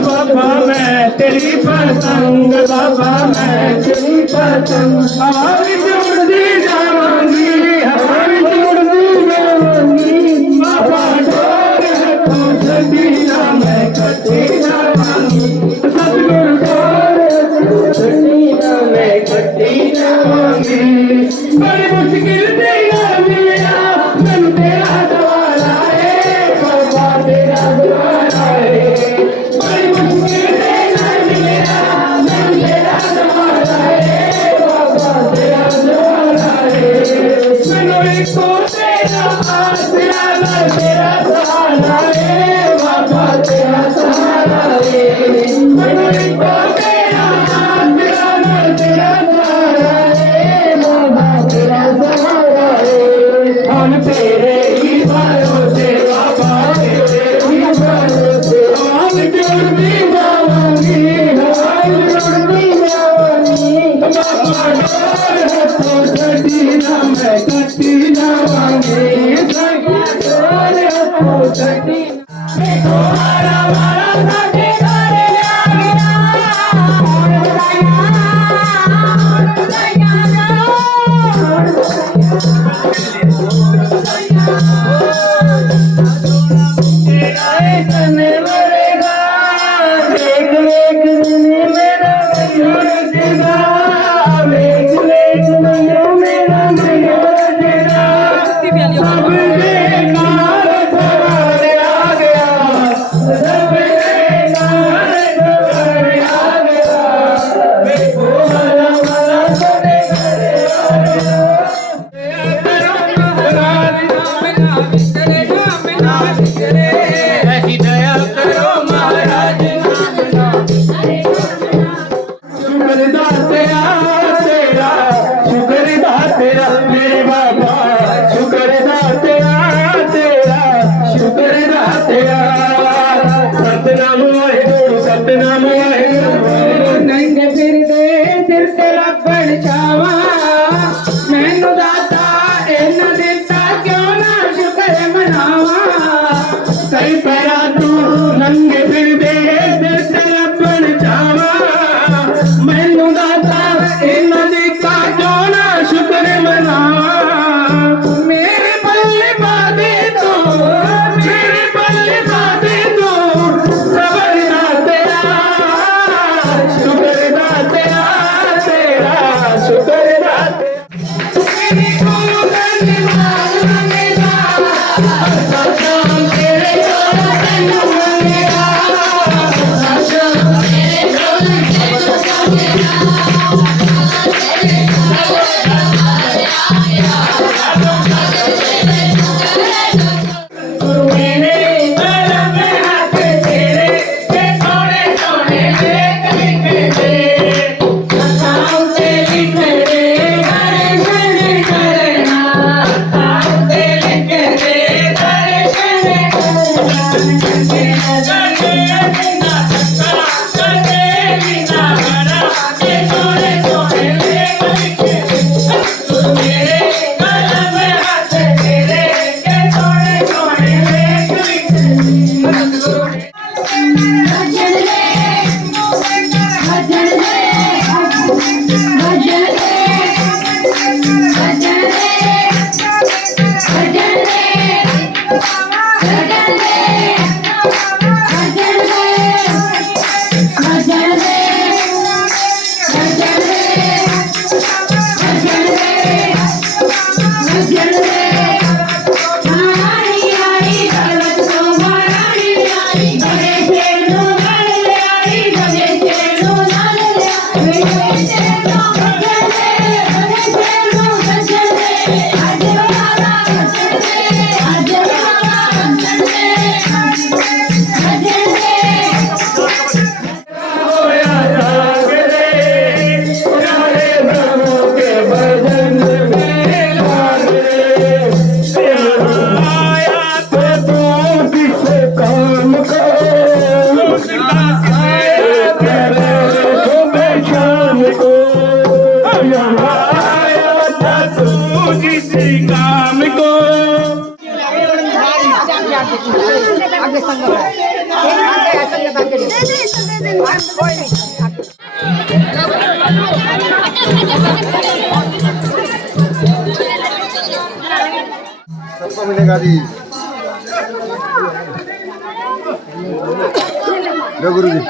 बाबा मैं तेरी पतंग, बाबा मैं तेरी पतंग, हमारी जुड़ती जावांगी, हमारी जुड़ती जावांगी, बाबा डोर है तो सदीना मैं कटी जावांगी, सतगुरु डोर है तो सदीना मैं कटी जावांगी। बड़ी मुश्किल तेरा मिला मन तेरा सवाल आए, बाबा तेरा सवाल आए, बड़ी मुश्किल तेरा मिला मन तेरा सवाल आए, बाबा तेरा सवाल आए, मैनू इको तेरा आसरा तेरा सवाल आए, बाबा तेरा सवाल आए, मैनू इको तेरा आसरा तेरा सवाल आए, बाबा तेरा सवाल आए, हम तेरे ही भरोसे, बाबा तेरे ही भरोसे, हम जुड़ती जावांगी, हम जुड़ती जावांगी, बाबा डोर है तो सदीना मैं कटी जावांगी, बाबा डोर है तो सदीना तुम्हारा वाला साथे घरे आ गया, ऐसी दया करो महाराज, शुक्र दाते तेरा, शुक्र दाते तेरा मेरे बाबा शुक्र तेरा तेरा शुक्र तेरा सतनाम वाहेगुरु सतनाम वाहेगुरु नंगे फिरदे सिर ते लपड़ छावा मैनू दाता इन्ना दिता क्यों ना शुक्र मनावा सही पैरा तू नंगे फिरदे सिर ते लपड़ छावा मैनू दाता इन्ना दिता क्यों ना शुक्र मनावा मेरे पल्ले बादे तो मेरे पल्ले बादे तो सबर ना तेरा शुक्र ना तेरा तेरा शुक्र ना तेरे को धन्यवाद मंगेगा सचम तेरे को धन्यवाद मंगेगा सचम तेरे को धन्यवाद मेरे कलम हाथ तेरे के सोने सोने लेख लिख दे कथाओं से लिख दे दर्शन करना कथाओं से लिख दे दर्शन मेरे कलम हाथ तेरे के सोने सोने लेख लिख भजन ले भजन ले भजन ले भजन ले भजन ले भजन ले भजन ले भजन ले भजन ले हमारी आई दौलत को हमारी आई बड़े शेरों लाल ले आई बड़े शेरों लाल ले आई बड़े शेरों भजन ले बड़े शेरों भजन ले आज वाला भजन ले आज वाला भजन ले भजन ले होया जागरे प्यारे प्रभु के भजन में लागरे आया तो तू किस काम को आया तेरे सुबह शाम को आया था तू किसी काम को सबको मिलेगा जी लो गुरु जी